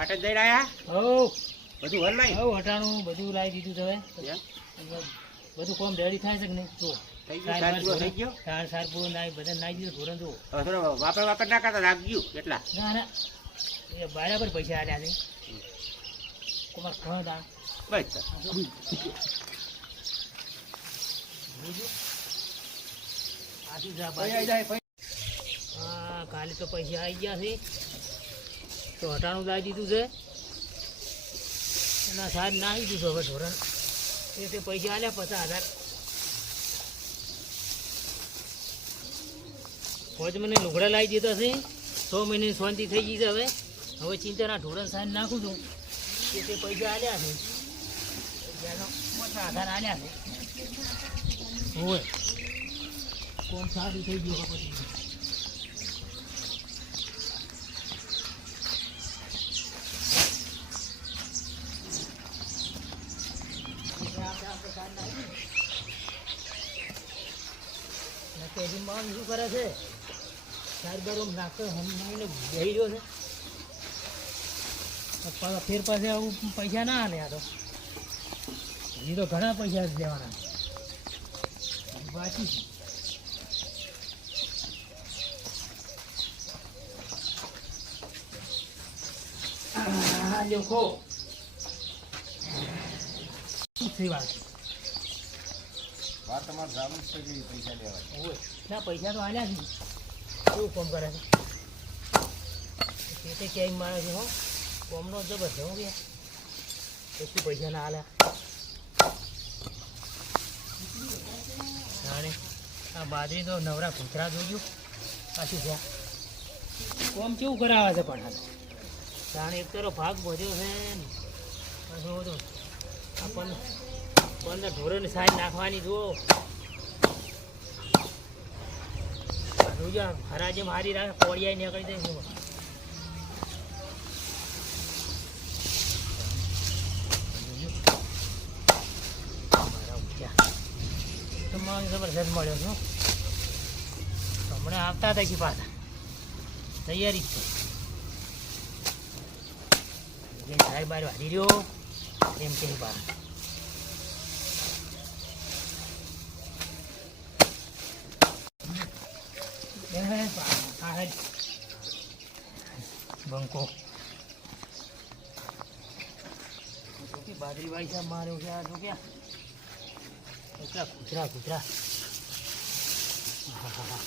કાટે જઈ રહ્યા હો બધું હલ નહીં હો હટાણું બધું લાવી દીધું છે હવે બધું કોમ રેડી થાય છે કે નહીં જો થઈ ગયું સાર પૂરો થઈ ગયો સાર પૂરો નાઈ બધા નાઈ દીધું ધોરણ જો હવે થોડો વાપર ના કરતા રાખજો કેટલા ના એ બરાબર પૈસા આલ્યા છે કુમાર કોણ દા બસ આથી જા હા કાલે તો પૈસા આવી ગયા છે તો હટાણું લાવી દીધું છે એના સાહેબ નાખી દીધું હવે ધોરણ તે પૈસા આલ્યા 50,000 ફોજ મને લુગડા લાવી દીધા છે 6 મહિને શાંતિ થઈ ગઈ છે હવે ચિંતાના ધોરણ સાહેબ નાખું છું તે પૈસા આલ્યા છે પૈસાનો 50,000 આલ્યા છે હોય કોમ સારું થઈ ગયું પછી શું કરે છે ચાર નાખતો હમને બેહી રહ્યો છે ફેર પાસે આવું પૈસા ના આલે આ તો હજી તો ઘણા પૈસા જ દેવાના બાકી દેખો વાત તમારે જાણવું જ છે પૈસા લેવા ના પૈસા તો આલ્યા છે કેવું કોમ કરે છે તે ક્યાંય મારે છે હો કોમનો જબરજસ્ત હો ગયા પછી પૈસા ના આલ્યા જાણે આ બાજરી તો નવરા કૂતરા જોજો પાછું છે કોમ કેવું કરાવે છે પણ જાણે એક તારો ભાગ ભર્યો છે ને પાછું બધું આપણને 15 ધોરણ સાઈડ નાખવાની જુઓ જોજો હરાજે મારી રાખે કોળિયા નીકળી જાય છે તમારે જબરજસ્ત મળ્યો છો હમણાં આવતા હતા કે પાછા તૈયારી જ છે સાહેબ બહાર વાળી રહ્યો એમ કે બહાર બંકો બાજરી વાળી સાહેબ મારે તો ક્યાં કૂતરા કૂતરા હા